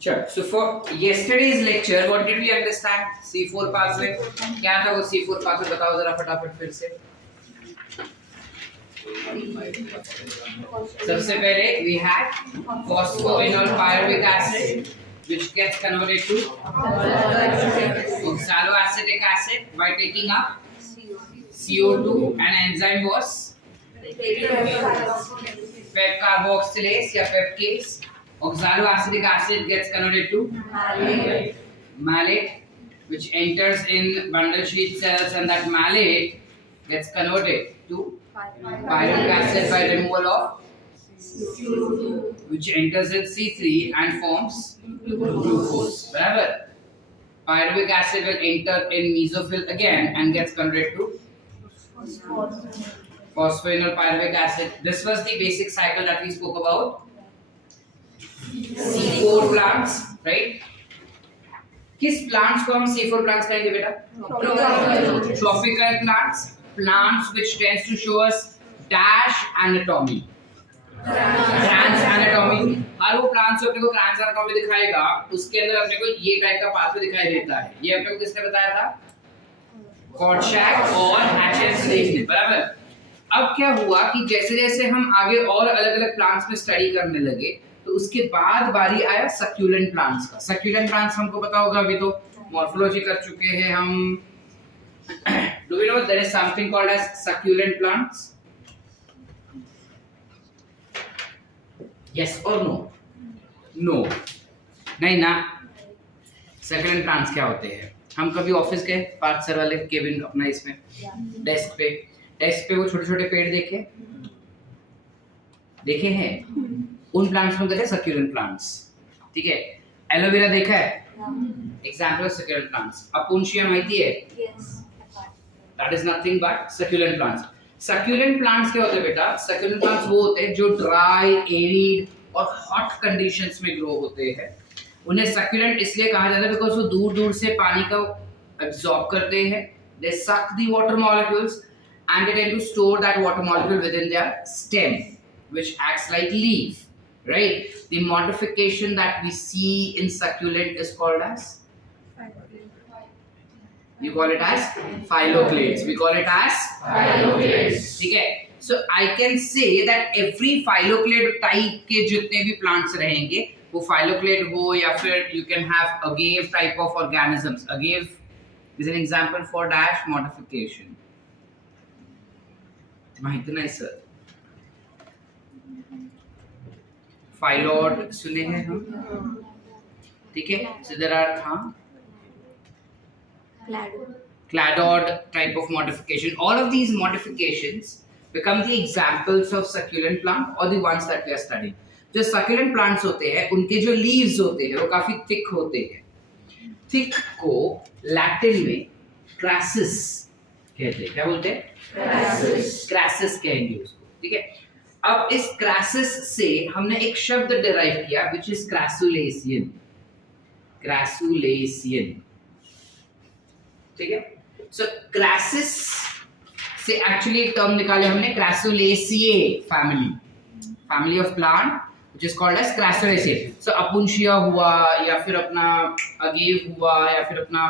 Sure. So for yesterday's lecture, what did we understand? C4 pathway. क्या था वो C4 pathway? बताओ जरा फटाफट फिर से. सबसे पहले we had phosphoenol pyruvic acid, which gets converted to oxaloacetic acid by taking up CO2. An enzyme was PEP carboxylase या pepcase. Oxaloacetic acid gets converted to malate, which enters in bundle sheath cells, and that malate gets converted to pyruvic acid by removal of which enters in C3 and forms glucose. Barabar. Pyruvic acid will enter in mesophyll again and gets converted to phosphoenol pyruvic acid. This was the basic cycle that we spoke about. C4 plants, right? किस plants को हम C4 plants कहेंगे बेटा? Tropical plants, plants which tends to show us dash anatomy. Trans anatomy. हर वो plants जो अपने को trans anatomy दिखाएगा, उसके अंदर अपने को ये टाइप का pathway दिखाई देता है. ये अपने को किसने बताया था? Kortschak और Hatchett ने, बराबर? अब क्या हुआ कि जैसे जैसे हम आगे और अलग-अलग plants में study करने लगे, तो उसके बाद बारी आया सक्यूलेंट प्लांट्स का. सक्यूलेंट प्लांट्स हमको पता होगा, अभी तो मॉर्फोलॉजी कर चुके हैं हम. Do we know there is something called as succulent plants? Yes और नो? नो, नहीं ना. सक्यूलेंट प्लांट्स क्या होते हैं? हम कभी ऑफिस गए, पार्थ सर वाले केबिन अपना इसमें डेस्क पे वो छोटे छोटे पेड़ देखे हैं. उन प्लांट्स को कहते हैं सक्यूलेंट प्लांट्स. ठीक है. एलोवेरा देखा है? Example of succulent plants. Opuntia माहिती है? That is nothing but succulent plants. Succulent plants क्या होते हैं बेटा? सक्यूलेंट प्लांट्स वो होते हैं जो ड्राई, एरिड और हॉट कंडीशंस में ग्रो होते हैं. उन्हें सक्यूलेंट इसलिए कहा जाता है बिकॉज़ वो दूर दूर से पानी को एब्जॉर्ब करते हैं. दे suck the water molecules and they tend to store that water molecule within their stem, which acts like leaf. Right? The modification that we see in succulent is called as? You call it as phylloclades. We call it as phylloclades. Okay. So I can say that every phylloclade type के जितने भी plants रहेंगे, वो phylloclade हो या फिर you can have agave type of organisms. Agave is an example for dash modification. माहिती नहीं सर? फाइलॉड सुने हैं हम? ठीक है. So there are cladod type of modification. All of these modifications become the examples of succulent plant or the ones that we are studying. जो succulent plants होते हैं, उनके जो leaves होते हैं, वो काफी thick होते हैं. Thick को Latin में crassus कहते हैं. क्या बोलते हैं? क्रैसिस कहेंगे उसको. ठीक है. अब इस क्रैसिस से हमने एक शब्द डिराइव किया which is crassulacean. ठीक है. सो क्रैसिस से एक्चुअली एक टर्म निकाले हमने, Crassulaceae family of plant which is called as Crassulaceae. सो अपुंशिया हुआ या फिर अपना अगेव हुआ या फिर अपना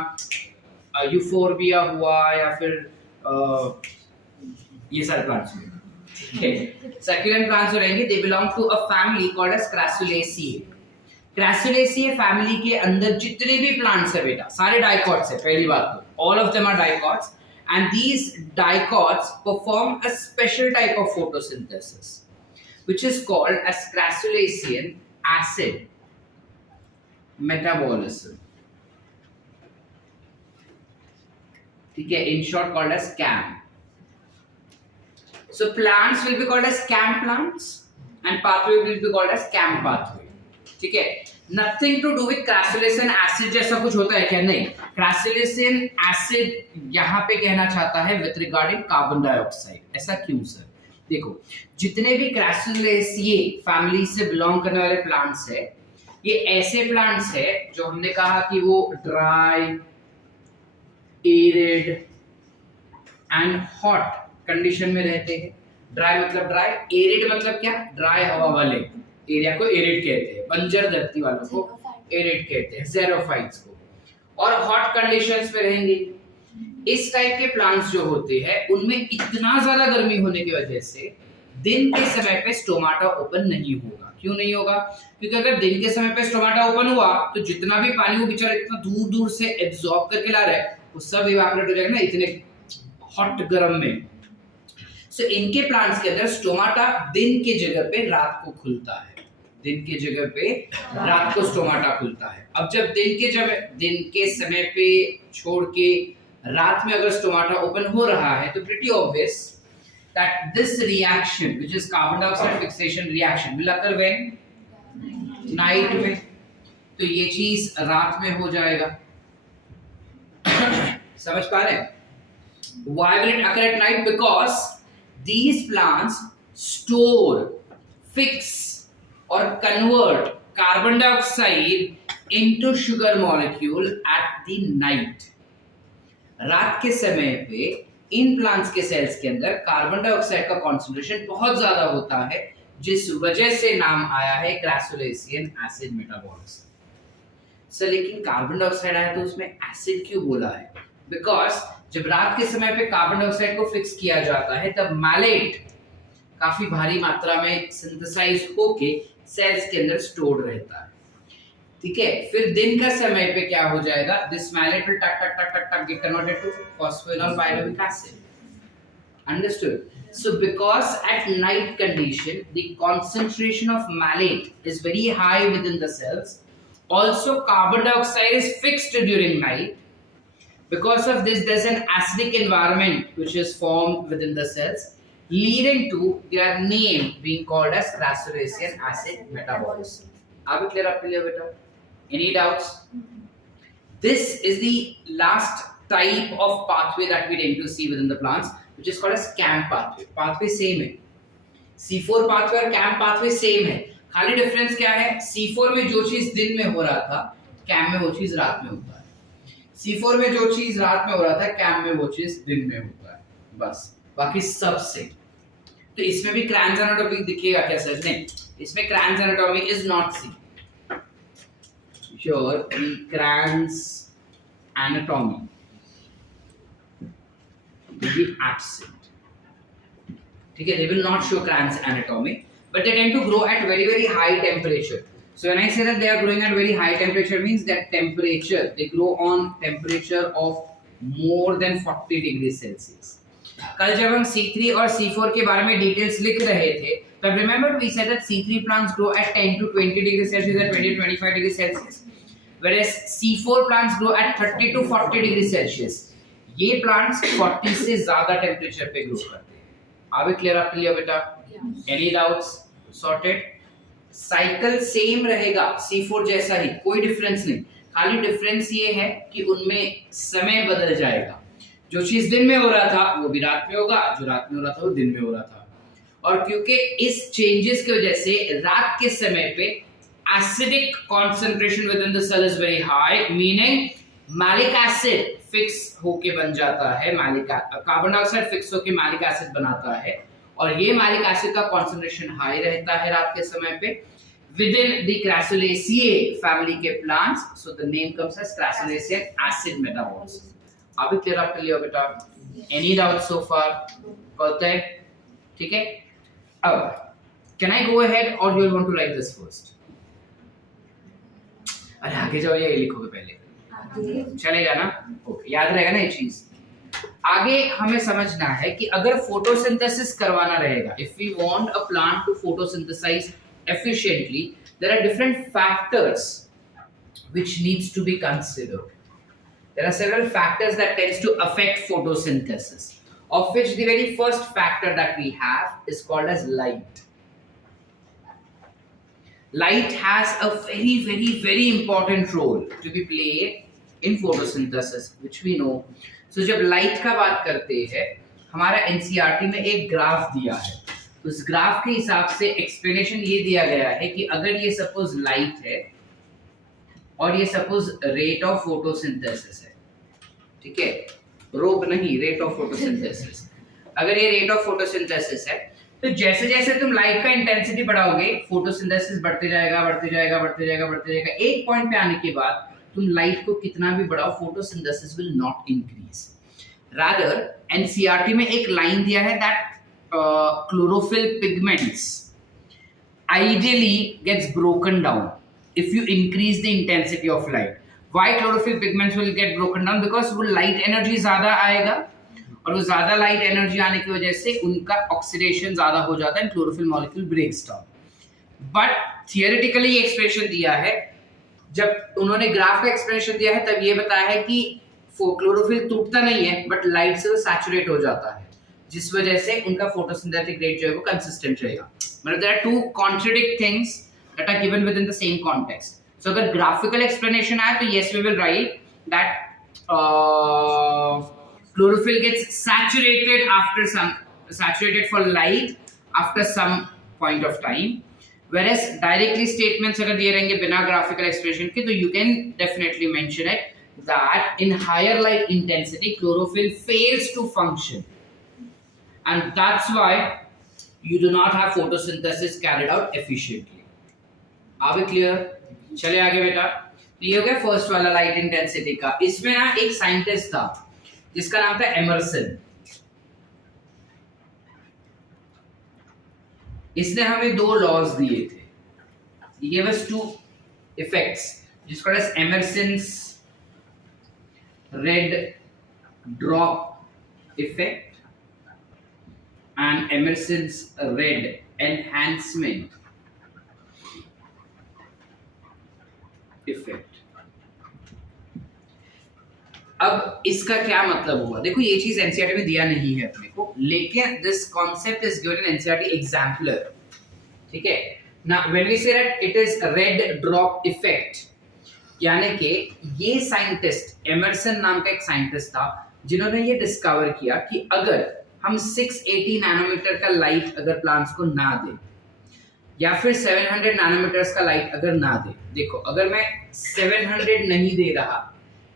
यूफोर्बिया हुआ या फिर ये सारे प्लांट्स हैं. ठीक है. सक्यूलेंट प्लांट्स जो रहेंगे, they belong to a family called as Crassulaceae. Crassulaceae family के अंदर जितने भी प्लांट्स है बेटा, सारे डाइकॉट्स है. पहली बात तो all of them are dicots and these dicots perform a special type of photosynthesis which is called as Crassulacean acid metabolism. ठीक है. in short called as CAM. So plants will be called as CAM plants and pathway will be called as CAM pathway. ठीक है. Nothing to do with Crassulacean acid जैसा कुछ होता है क्या? नहीं. Crassulacean acid यहाँ पे कहना चाहता है with regarding carbon dioxide. ऐसा क्यों सर? देखो, जितने भी Crassulaceae फैमिली से बिलोंग करने वाले प्लांट्स है, ये ऐसे प्लांट्स है जो हमने कहा कि वो dry, arid and hot condition में रहते हैं. ड्राई मतलब ड्राई, एरिड मतलब क्या? ड्राई हवा वाले. एरिया को एरिड कहते हैं, बंजर धरती वालों को एरिड कहते हैं, ज़ेरोफाइट्स को। और हॉट कंडीशंस में रहेंगे। इस टाइप के प्लांट्स जो होते हैं उनमें इतना ज्यादा गर्मी होने की वजह से दिन के समय पे स्टोमाटा ओपन नहीं होगा। क्यों नहीं होगा? क्योंकि अगर दिन के समय पे स्टोमाटा ओपन हुआ तो जितना भी पानी वो बेचारा इतना दूर दूर से एब्जॉर्ब करके ला रहा है वो सब इवेपोरेट हो जाएगा ना इतने हॉट गर्म में। सो इनके प्लांट्स के अंदर स्टोमाटा दिन के जगह पे रात को खुलता है, दिन के जगह पे रात को स्टोमाटा खुलता है। अब जब दिन के समय पे छोड़ के रात में अगर स्टोमाटा ओपन हो रहा है तो pretty obvious that this reaction which is carbon dioxide fixation reaction will occur when night में, तो ये चीज रात में हो जाएगा। समझ पा रहे हैं? Why will it occur at night? Because these plants store, fix or convert carbon dioxide into sugar molecule at the night. रात के समय पे इन प्लांट्स के सेल्स के अंदर कार्बन डाइऑक्साइड का कॉन्सेंट्रेशन बहुत ज्यादा होता है, जिस वजह से नाम आया है क्रैसुलेसियन एसिड मेटाबॉलिज्म। सर लेकिन कार्बन डाइऑक्साइड आया तो उसमें एसिड क्यों बोला है? बिकॉज जब रात के समय पे कार्बन डाइऑक्साइड को फिक्स किया जाता है तब मैलेट काफी भारी मात्रा में सिंथेसाइज होके सेल्स के अंदर स्टोर्ड रहता है। ठीक है, फिर दिन का समय पे क्या हो जाएगा? दिस मैलेट विल टक टक टक टक टक get converted to phosphoenol pyruvic acid. Understood? So because at night condition the concentration of malate is very high within the cells, also carbon dioxide is fixed during night. Because of this there's an acidic environment which is formed within the cells, leading to their name being called as क्रैसुलेसियन acid metabolism. Are we clear up till here, beta? Any doubts? This is the last type of pathway that we aim to see within the plants, which is called as CAM pathway. Pathway same है, C4 pathway और CAM pathway same है। खाली difference क्या है? C4 में जो चीज दिन में हो रहा था CAM में वो चीज रात में होता है। C4 में जो चीज रात में हो रहा था CAM में वो चीज दिन में होता है, बस। बाकी सब सेम। तो इसमें भी क्रैन्स एनाटॉमी दिखेगा क्या सर? नहीं, इसमें Kranz anatomy is not C. Sure, the Cran's anatomy will be absent. ठीक है, they will not show Cran's anatomy, but they tend to grow at very high temperature. So when I say that they are growing at very high temperature, means that temperature they grow on temperature of more than 40 degrees Celsius. कल जब हम C3 और C4 के बारे में details लिख रहे थे तब remember we said that C3 plants grow at 10 to 20 degrees Celsius and 20 to 25 degrees Celsius, whereas C4 plants grow at 30 to 40 degrees Celsius. ये plants 40 से ज़्यादा टेम्परेचर पे ग्रो करते हैं। Are we clear up till here, बेटा? Any doubts? Sorted? Cycle same रहेगा C4 जैसा ही, कोई डिफरेंस नहीं। खाली डिफरेंस ये है कि उनमें समय बदल जाएगा। जो चीज दिन में हो रहा था वो भी रात में होगा, जो रात में हो रहा था वो दिन में हो रहा था। और क्योंकि इस चेंजेस की वजह से रात के समय पे acidic concentration with in the cell is very high, meaning malic acid fix होके बन जाता है, कार्बन डाइऑक्साइड फिक्स होके मैलिक एसिड बनाता है, और ये मैलिक एसिड का कॉन्सेंट्रेशन हाई रहता है रात के समय पे within the Crassulaceae family के plants, so the name comes as Crassulacean acid metabolism. Are we clear up till here, बेटा? Any doubts so far? बोलते हैं, ठीक है? अब can I go ahead or you will want to write this first? अरे आगे जाओ या ये लिखोगे पहले? चलेगा ना? ओके, याद रहेगा ना ये चीज? आगे हमें समझना है कि अगर फोटोसिंथेसिस करवाना रहेगा, if we want a plant to photosynthesize efficiently, there are different factors which needs to be considered. There are several factors that tends to affect photosynthesis, of which the very first factor that we have is called as light. Light has a very important role to be played in photosynthesis, which we know. So जब light का बात करते हैं, हमारा NCERT में एक graph दिया है, तो इस ग्राफ के हिसाब से एक्सप्लेनेशन ये दिया गया है कि अगर ये सपोज लाइट है और ये सपोज रेट ऑफ फोटोसिंथेसिस है, ठीक है, रोग नहीं, रेट ऑफ फोटोसिंथेसिस, अगर ये रेट ऑफ फोटोसिंथेसिस है तो जैसे जैसे तुम लाइट का इंटेंसिटी बढ़ाओगे फोटोसिंथेसिस बढ़ते जाएगा बढ़ते जाएगा बढ़ते जाएगा बढ़ते जाएगा, एक पॉइंट पे आने के बाद तुम लाइट को कितना भी बढ़ाओ photosynthesis will not increase. Rather NCERT में एक लाइन दिया है that chlorophyll pigments ideally gets broken down if you increase the intensity of light. Why chlorophyll pigments will get broken down? Because वो light energy ज़्यादा आएगा और वो ज़्यादा light energy आने की वजह से उनका oxidation ज़्यादा हो जाता है, chlorophyll molecule breaks down. But theoretically ये expression दिया है, जब उन्होंने ग्राफ का एक्सप्रेशन दिया है तब ये बताया है कि क्लोरोफिल टूटता नहीं है बट लाइट से वो सैचुरेट हो जाता है, जिस वजह से उनका फोटोसिंथेटिक रेट जो है वो कंसिस्टेंट रहेगा। मतलब there are two contradict things that are given with in the same context. So अगर ग्राफिकल एक्सप्लेनेशन आए तो yes we will write that chlorophyll gets saturated for light after some point of time, whereas directly statements अगर दिए रहेंगे बिना graphical expression के तो you can definitely mention it that in higher light intensity chlorophyll fails to function and that's why you do not have photosynthesis carried out efficiently. Are we clear? चलिए आगे बेटा। ये हो गया फर्स्ट वाला light intensity का। इसमें ना एक साइंटिस्ट था जिसका नाम था एमर्सन। इसने हमें दो लॉज दिए थे, he gave us two effects जिसको Emerson's red drop effect and Emerson's red enhancement effect. अब इसका क्या मतलब हुआ? देखो ये चीज एनसीईआरटी में दिया नहीं है अपने को, लेकिन this concept is given in NCERT exemplar. ठीक है ना, when we say that it is red drop effect, यानी कि ये साइंटिस्ट एमर्सन नाम का एक साइंटिस्ट था जिन्होंने ये डिस्कवर किया कि अगर हम 680 नैनोमीटर का लाइट अगर प्लांट्स को ना दे या फिर 700 नैनोमीटर्स का लाइट अगर ना दे, देखो अगर मैं 700 नहीं दे रहा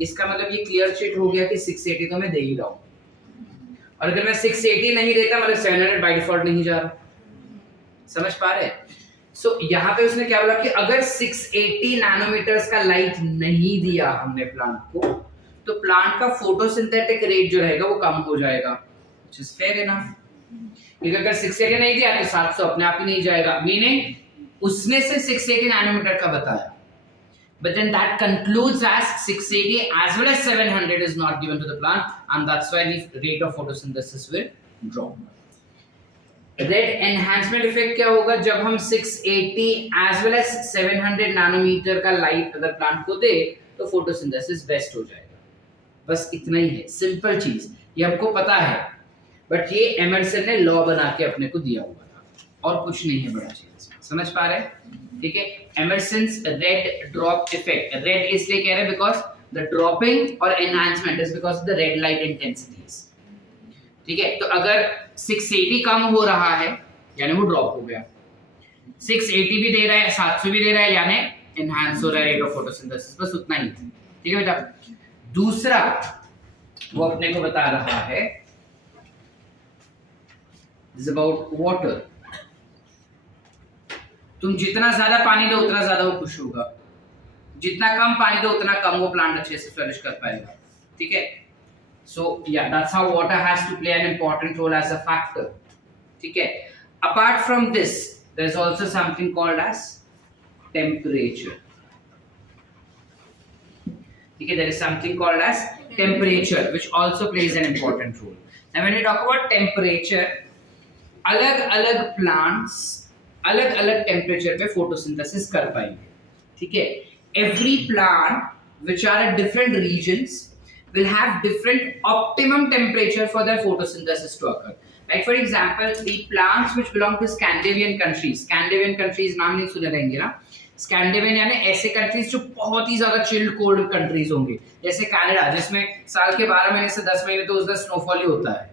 इसका मतलब ये क्लियर चिट हो गया कि 680 तो मैं दे ही रहा हूं, और अगर मैं 680 नहीं देता मतलब 700 बाय डिफॉल्ट नहीं जा रहा। समझ पा रहे हैं? सो यहाँ पे उसने क्या बोला कि अगर 680 नैनोमीटर्स का लाइट नहीं दिया हमने प्लांट को तो प्लांट का फोटोसिंथेटिक रेट जो रहेगा वो कम हो जाएगा, which is fair enough। क्योंकि अगर 680 नहीं दिया तो 700 अपने आप ही नहीं जाएगा, मीनिंग उसने से 680 नैनोमीटर का बताया, but then that concludes as 680 as well as 700 is not given to the plant and that's why the rate of photosynthesis will drop. Red enhancement effect क्या होगा? जब हम 680 as well as 700 नैनोमीटर का light अगर plant को दे तो photosynthesis best हो जाएगा। बस इतना ही है, सिंपल चीज, ये हमको पता है, बट ये एमर्सन ने लॉ बना के अपने को दिया हुआ था और कुछ नहीं है बड़ा चीज। समझ पा रहे हैं? ठीक है, एमर्सन्स रेड ड्रॉप इफेक्ट, रेड इसलिए कह रहे हैं बिकॉज द ड्रॉपिंग और enhancement is because of the red light intensities. ठीक है, तो अगर 680 कम हो रहा है यानी वो ड्रॉप हो गया, 680 भी दे रहा है 700 भी दे रहा है यानी एनहांस हो रहा है रेट ऑफ फोटोसिंथेसिस, बस उतना ही। ठीक है बेटा, दूसरा वो अपने को बता रहा है इज अबाउट वाटर। तुम जितना ज्यादा पानी दो उतना ज्यादा वो खुश होगा, जितना कम पानी दो उतना कम वो प्लांट अच्छे से फ्लरिश कर पाएगा। ठीक है, so yeah, that's how water has to play an important role as a factor. ठीक है, apart from this there's also something called as temperature. ठीक है, there is something called as temperature which also plays an important role. Now when we talk about temperature, अलग अलग plants अलग अलग temperature पे photosynthesis कर पाएंगे। ठीक है, every plant which are at different regions will have different optimum temperature for their photosynthesis to occur. Like for example, the plants which belong to Scandinavian countries नाम नहीं सुने रहेंगे ना, Scandinavian यानी ऐसे countries जो बहुत ही ज्यादा chilled cold countries होंगे, जैसे कनाडा जिसमें साल के 12 महीने से 10 महीने तो उसका स्नोफॉल ही होता है।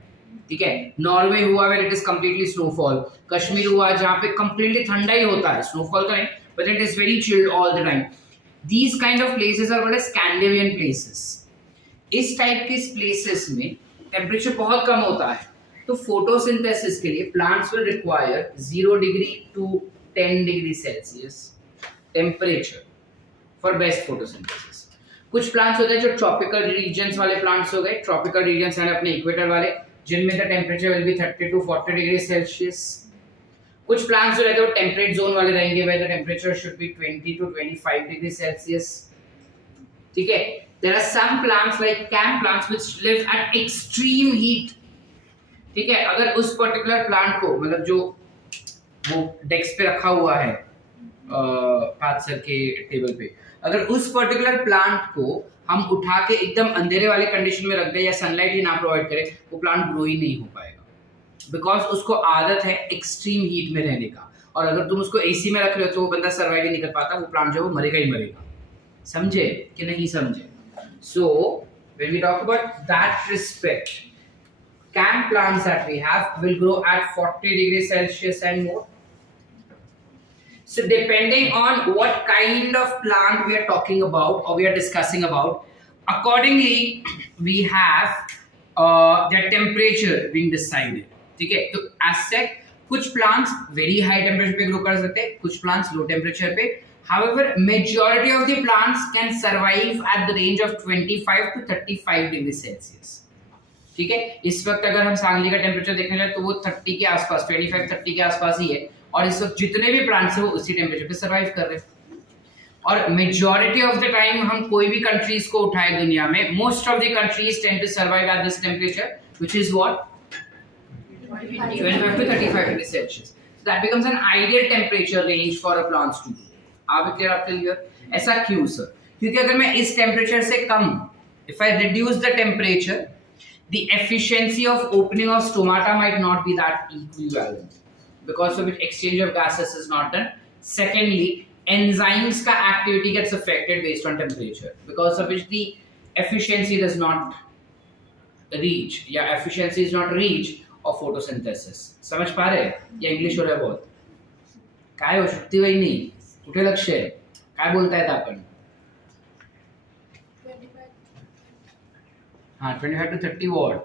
ठीक है, नॉर्वे हुआ where it is completely snowfall, Kashmir हुआ जहाँ पे completely ठंडा ही होता है, स्नोफॉल तो नहीं but it is very chilled all the time. These kind of places are called as Scandinavian places. इस टाइप के प्लेसेस में टेम्परेचर बहुत कम होता है तो फोटोसिंथेसिस के लिए plants will require 0 degree to 10 degree Celsius temperature for best photosynthesis. कुछ प्लांट्स होते हैं जो ट्रॉपिकल रीजन्स वाले प्लांट्स हो गए, ट्रॉपिकल रीजन्स हैं अपने इक्वेटर वाले, जिनमें the temperature will be 30 to 40 degree Celsius. कुछ प्लांट्स जो रहते हैं वो टेम्परेट जोन वाले रहेंगे, where the temperature should be 20 to 25 degree Celsius. ठीक है, there are some plants like CAM plants which live at extreme heat. ठीक है, अगर उस पर्टिकुलर प्लांट को, मतलब जो वो डेस्क पे रखा हुआ है पाथ सर के टेबल पे, अगर उस पर्टिकुलर प्लांट को हम उठा के एकदम अंधेरे वाले कंडीशन में रख दे या सनलाइट ही ना प्रोवाइड करें, वो प्लांट ग्रो ही नहीं हो पाएगा, बिकॉज उसको आदत है एक्सट्रीम हीट में रहने का। और अगर तुम उसको एसी में रख रहे हो तो वो बंदा सर्वाइव ही नहीं कर पाता, वो प्लांट जो वो मरेगा ही मरेगा। समझे कि नहीं समझे? So when we talk about that respect, can plants that we have will grow at 40 degrees Celsius and more. So depending on what kind of plant we are talking about or we are discussing about, accordingly we have their temperature being decided. ठीक है, तो as said, कुछ plants very high temperature पे grow कर सकते हैं, कुछ plants low temperature पे. However, majority of the plants can survive at the range of 25 to 35 degrees Celsius. ठीक है, इस वक्त अगर हम सांगली का टेम्परेचर देखने जाए तो वो 30 के आसपास, 25-30 के आसपास ही है, और इस वक्त जितने भी प्लांट्स हैं वो उसी टेम्परेचर पे सरवाइव कर रहे हैं। और मेजॉरिटी ऑफ द टाइम हम कोई भी कंट्रीज को उठाए दुनिया में, most of the countries tend to survive at this temperature which is what 25 to 35 degrees Celsius. So that becomes an ideal temperature range for a plants to grow. आप clear आप clear? ऐसा क्यों sir? क्योंकि अगर मैं इस temperature से कम, if I reduce the temperature, the efficiency of opening of stomata might not be that equivalent, because of which exchange of gases is not done. Secondly, enzymes ka activity gets affected based on temperature, because of which the efficiency does not reach, या efficiency is not reach of photosynthesis. समझ पा रहे? या English हो रहा है बहुत? काय हो शकती वही नहीं, कुठे लक्ष आहे? काय बोलतायत आपण? हाँ 25 to 30 वॉट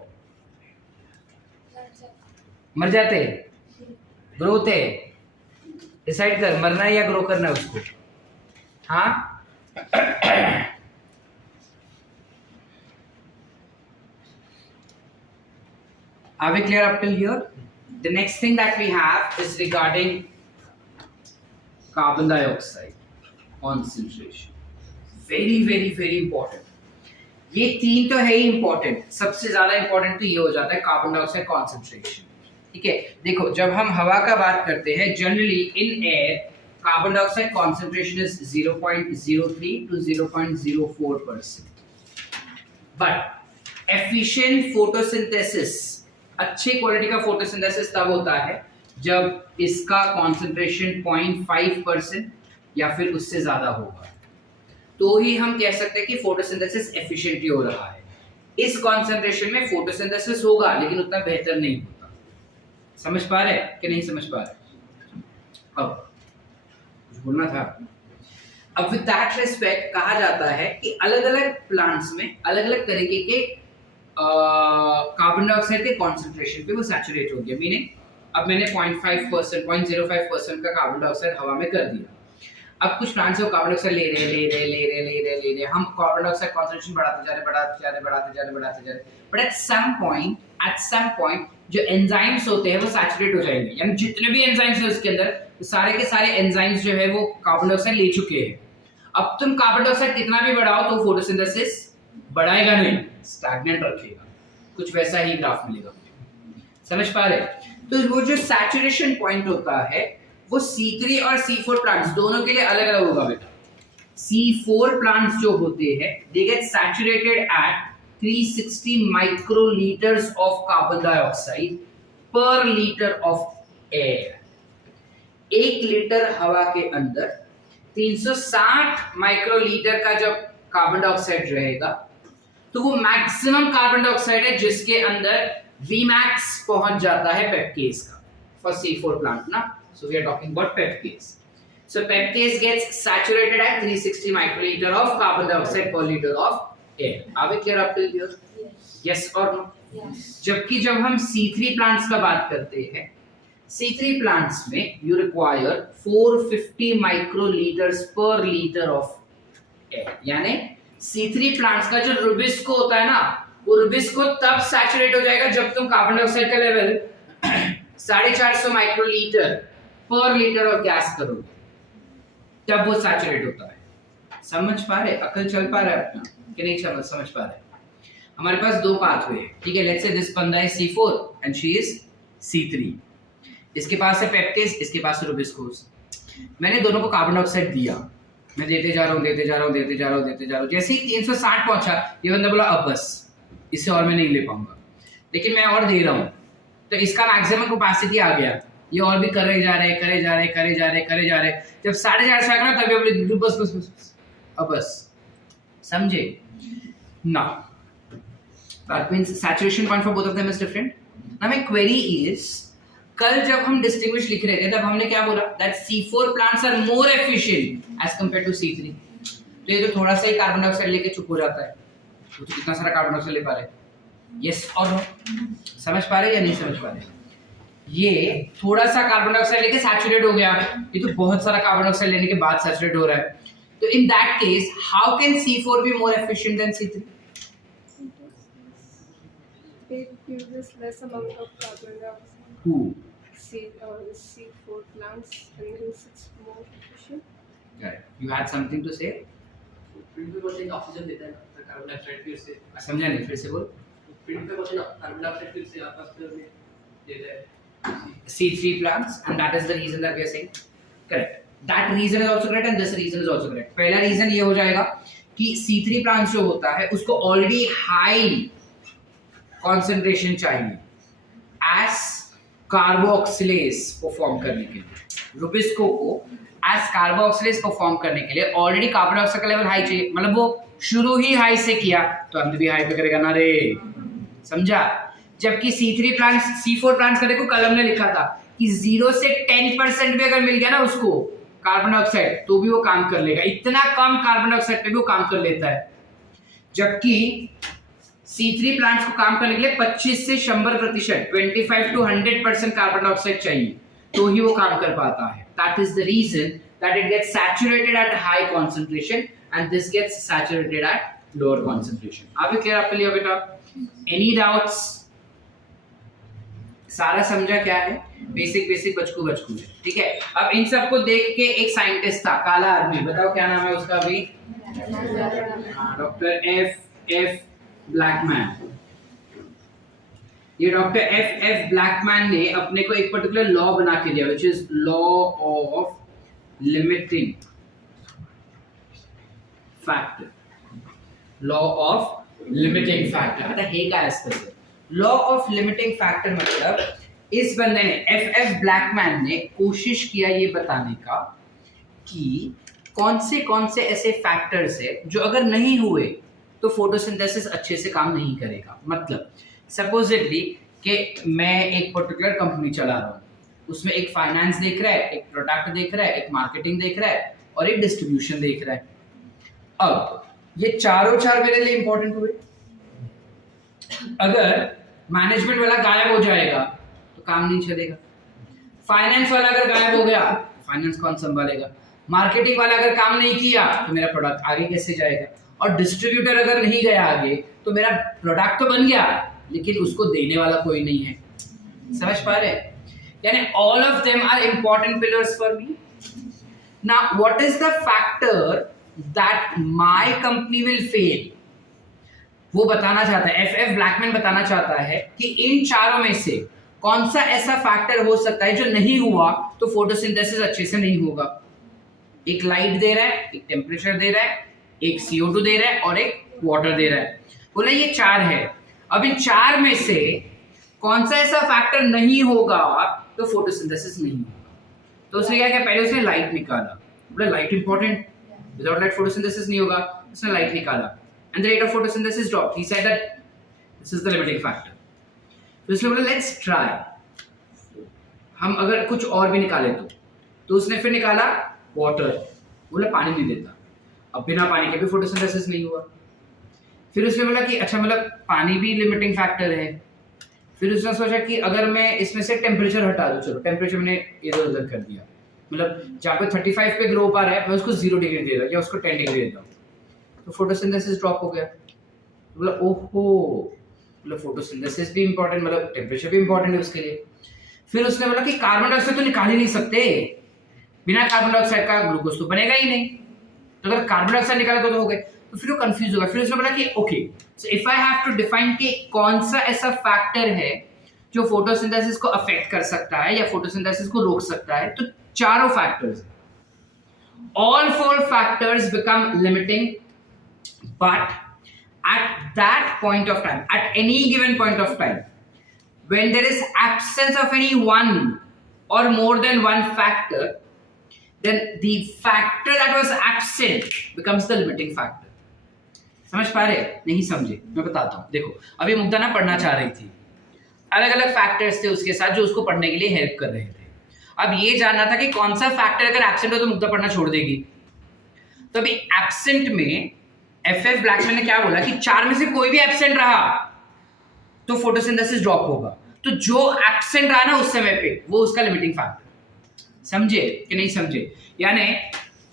मर जाते, ग्रो होते। डिसाइड कर, मरना है या ग्रो करना है उसको। हाँ are we clear up till here? The next thing that we have is regarding carbon dioxide concentration. Very very very important. ये तीन तो है ही इंपॉर्टेंट, सबसे ज्यादा इंपॉर्टेंट तो ये हो जाता है कार्बन डाइऑक्साइड कॉन्सेंट्रेशन। ठीक है, देखो जब हम हवा का बात करते हैं, generally in air carbon dioxide concentration is 0.03 to 0.04%, but efficient photosynthesis, अच्छे क्वालिटी का फोटोसिंथेसिस तब होता है जब इसका कॉन्सेंट्रेशन 0.5% या फिर उससे ज्यादा होगा, तो ही हम कह सकते हैं कि फोटोसिंथेसिस एफिशिएंटली हो रहा है। इस कॉन्सेंट्रेशन में फोटोसिंथेसिस होगा लेकिन उतना बेहतर नहीं होता। समझ पा रहे कि नहीं समझ पा रहे? अब कुछ बोलना था। अब विद दैट रिस्पेक्ट कहा जाता है कि अलग अलग प्लांट्स में अलग अलग तरीके के कार्बन डाइऑक्साइड के कॉन्सेंट्रेशन पे वो सैचुरेट हो गया। मीनिंग अब मैंने 0.5%, 0.05% का कार्बन डाइऑक्साइड हवा में कर दिया। अब कुछ प्लांट्स से कार्बन डाइऑक्साइड ले रहे, हम कार्बन डाइऑक्साइड कॉन्सेंट्रेशन बढ़ाते जा रहे, बट एट सम पॉइंट जो एंजाइम्स होते हैं वो सैचुरेट हो जाएंगे, यानी जितने भी एंजाइम्स हैं उसके अंदर, तो सारे के सारे एंजाइम्स जो है वो कार्बन डाइऑक्साइड ले चुके हैं। अब तुम कार्बन डाइऑक्साइड कितना भी बढ़ाओ तो फोटोसिंथेसिस बढ़ाएगा नहीं, स्टैग्नेंट रखेगा। कुछ वैसा ही ग्राफ मिलेगा। समझ पा रहे? तो वो जो सैचुरेशन पॉइंट होता है वो C3 और C4 प्लांट्स दोनों के लिए अलग अलग होगा बेटा। C4 प्लांट्स जो होते हैं they get saturated at 360 microlitres of carbon dioxide per litre of air. 1 litre हवा के अंदर 360 माइक्रोलीटर का जब कार्बन डाइऑक्साइड रहेगा तो वो मैक्सिमम कार्बन डाइऑक्साइड है जिसके अंदर Vmax पहुंच जाता है पेप्केस का फॉर C4 प्लांट ना। So we are talking about peppcase. So peppcase gets saturated at 360 microliter of carbon dioxide per liter of air. Are we clear up till here? Yes or no? जबकि जब हम C3 plants का बात करते हैं, C3 plants में you require 450 माइक्रोलीटर्स पर litre of air, यानी C3 प्लांट्स का जो रुबिस्को होता है ना, वो रुबिस्को तब सैचुरेट हो जाएगा जब तुम कार्बन डाइऑक्साइड का लेवल 450 माइक्रोलीटर पर लीटर ऑफ गैस करोगे, तब वो सैचुरेट होता है। समझ पा रहे, अकल चल पा रहा है अपना कि नहीं समझ पा रहे? हमारे पास दो पाथवे है, ठीक है। लेट्स से दिस बंदा है C4 and she is C3। इसके पास है पेप्टेज, इसके पास है रुबिस्कोस। मैंने दोनों को कार्बन डाइऑक्साइड दिया, मैं देते जा रहा हूँ। जैसे ही 360 पहुंचा, ये बंदा बोला अब बस, इससे और मैं नहीं ले पाऊंगा, लेकिन मैं और दे रहा हूँ, तो इसका मैक्सिमम कैपेसिटी आ गया। ये और भी करे जा रहे। जब 4.5 आ गया तभी बोले बस अब बस, समझे ना? That means saturation point for both of them is different. Now my query is, कल जब हम distinguish लिख रहे थे तब हमने क्या बोला? That C4 plants are more efficient as compared to C3. तो ये तो थोड़ा सा ही कार्बन डाइऑक्साइड लेके चुप हो जाता है, तो कितना सारा कार्बन डाइऑक्साइड ले पा रहे? Yes और no? समझ पा रहे या नहीं समझ पा रहे? ये थोड़ा सा कार्बन डाइऑक्साइड लेके सैचुरेट हो गया, ये तो बहुत सारा कार्बन डाइऑक्साइड लेने के बाद सैचुरेट हो रहा है। तो in that case, how can C4 be more efficient than C3? It uses less amount of carbon dioxide. Who? C4 plants, and hence it's more efficient. Correct. You had something to say? फिर भी oxygen देता है ना carbon dioxide, फिर से समझा नहीं, फिर से बोल। फिर भी कार्बन डाइऑक्साइड फिर से एटमॉस्फेयर में देता है C3 plants, and that is the reason that we are saying. Correct. That reason is also correct and this reason is also correct. पहला reason ये हो जाएगा कि C3 plants जो होता है उसको already high concentration चाहिए as carboxylase परफॉर्म करने के लिए। रुबिस्को को as carboxylase परफॉर्म करने के लिए ऑलरेडी कार्बन डाइऑक्साइड का लेवल हाई चाहिए, मतलब वो शुरू ही हाई से किया तो अंत भी हाई पे करेगा ना रे, समझा? जबकि C3 प्लांट्स, C4 प्लांट्स का देखो कलम ने लिखा था कि 0 से 10% भी अगर मिल गया ना उसको कार्बन डाइऑक्साइड तो भी वो काम कर लेगा, इतना कम कार्बन डाइऑक्साइड पे भी वो काम कर लेता है। जबकि C3 प्लांट्स को काम करने के लिए 25 से 100%, 25 to 100% कार्बन डाइऑक्साइड चाहिए तो ही वो काम कर पाता है। That is the reason that it gets saturated at high concentration and this gets saturated at lower concentration. आप क्लियर आपके लिए बेटा? Any doubts? सारा समझा क्या है? बेसिक बचकू है, ठीक है। अब इन सबको देख के एक साइंटिस्ट था, काला आदमी, बताओ क्या नाम है उसका भी? Doctor F Blackman. ये डॉक्टर F ब्लैकमैन ने अपने को एक पर्टिकुलर लॉ बना के दिया, which is law of limiting factor. Law of limiting factor आता है क्या इससे? लॉ ऑफ लिमिटिंग फैक्टर मतलब इस बंदे ने F ब्लैकमैन ने कोशिश किया ये बताने का कि कौन से ऐसे फैक्टर्स है जो अगर नहीं हुए तो फोटोसिंथेसिस अच्छे से काम नहीं करेगा। मतलब सपोजिटली कि मैं एक पर्टिकुलर कंपनी चला रहा हूँ, उसमें एक फाइनेंस देख रहा है, एक प्रोडक्ट देख रहा है, एक मार्केटिंग देख रहा है और एक डिस्ट्रीब्यूशन देख रहा है। अब ये चार मेरे लिए इंपॉर्टेंट हुए। अगर मैनेजमेंट वाला गायब हो जाएगा तो काम नहीं चलेगा, फाइनेंस वाला अगर गायब हो गया फाइनेंस कौन संभालेगा, मार्केटिंग वाला अगर काम नहीं किया तो मेरा प्रोडक्ट आगे कैसे जाएगा, और डिस्ट्रीब्यूटर अगर नहीं गया आगे तो मेरा प्रोडक्ट तो बन गया लेकिन उसको देने वाला कोई नहीं है। समझ पा रहे? यानी all of them are important pillars for me. Now what is the factor that my company will fail? वो बताना चाहता है, F ब्लैकमैन बताना चाहता है कि इन चारों में से कौन सा ऐसा फैक्टर हो सकता है जो नहीं हुआ तो फोटोसिंथेसिस अच्छे से नहीं होगा। एक लाइट दे रहा है, एक टेम्परेचर दे रहा है, एक CO2 दे रहा है और एक वाटर दे रहा है। बोला ये चार है। अब इन चार में से कौन सा ऐसा फैक्टर नहीं होगा तो फोटोसिंथेसिस नहीं होगा। तो उसने क्या किया, पहले उसने लाइट निकाला। बोला light important, without light photosynthesis नहीं होगा। उसने लाइट निकाला and the rate of photosynthesis dropped. He said that this is the limiting factor. तो इसलिए बोला let's try, हम अगर कुछ और भी निकाले तो उसने फिर निकाला वाटर। बोला पानी नहीं देता, अब बिना पानी के भी फोटोसिंथेसिस नहीं हुआ। फिर उसने बोला कि अच्छा मतलब पानी भी लिमिटिंग फैक्टर है। फिर उसने सोचा कि अगर मैं इसमें से टेम्परेचर हटा दूं, चलो टेम्परेचर मैंने इधर उधर कर दिया, मतलब जहाँ पे 35 पे ग्लो पा रहा है मैं उसको 0 डिग्री दे रहा या उसको 10 डिग्री देता हूँ, तो फोटोसिंथेसिस ड्रॉप हो गया। बोला ओहो, मतलब फोटोसिंथेसिस भी इंपॉर्टेंट, मतलब टेम्परेचर भी इंपॉर्टेंट है उसके लिए। फिर उसने बोला कि कार्बन डाइऑक्साइड तो निकाल ही नहीं सकते, बिना कार्बन डाइऑक्साइड का ग्लूकोज तो बनेगा ही नहीं, तो अगर कार्बन डाइऑक्साइड निकाला तो हो गए। तो फिर वो कंफ्यूज होगा। फिर उसने बोला कि okay, so if I have to define कि कौन सा ऐसा फैक्टर है जो फोटोसिंथेसिस को अफेक्ट कर सकता है या फोटोसिंथेसिस को रोक सकता है, तो चारों factors, all 4 factors become limiting, but at that point of time, at any given point of time, when there is absence of any one or more than one factor, then the factor that was absent becomes the limiting factor. समझ पा रहे? नहीं समझे? मैं बताता हूँ। देखो, अभी मुग्धा ना पढ़ना चाह रही थी, अलग अलग फैक्टर्स थे उसके साथ जो उसको पढ़ने के लिए हेल्प कर रहे थे। अब ये जानना था कि कौन सा फैक्टर अगर एब्सेंट हो तो मुग्धा पढ़ना छोड़ देगी। तो अभी एब्सेंट में एफ.एफ. ब्लैकमैन ने क्या बोला कि 4 में से कोई भी एब्सेंट रहा तो फोटोसिंथेसिस ड्रॉप होगा। तो जो एब्सेंट रहा ना उस समय पे वो उसका लिमिटिंग फैक्टर। समझे कि नहीं समझे? यानी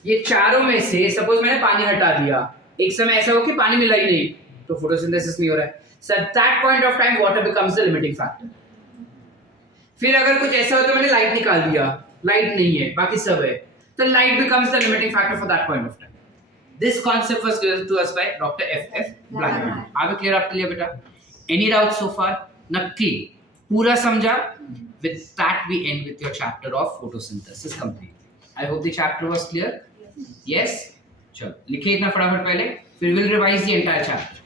ये चारों में से सपोज मैंने पानी हटा दिया, एक समय ऐसा हो कि पानी मिला ही नहीं तो फोटोसिंथेसिस नहीं हो रहा है, so at that point of time water becomes the limiting factor. फिर अगर कुछ ऐसा हो तो मैंने लाइट निकाल दिया, लाइट नहीं है बाकी सब है, तो light becomes the limiting factor for that point of time. This concept was given to us by doctor F F. Blackman. आगे क्लियर आपके लिए बेटा? Any doubt so far? नक्की पूरा समझा? With that we end with your chapter of photosynthesis complete. I hope the chapter was clear. Yes, चलो लिखिए इतना फटाफट पहले, फिर will revise the entire chapter.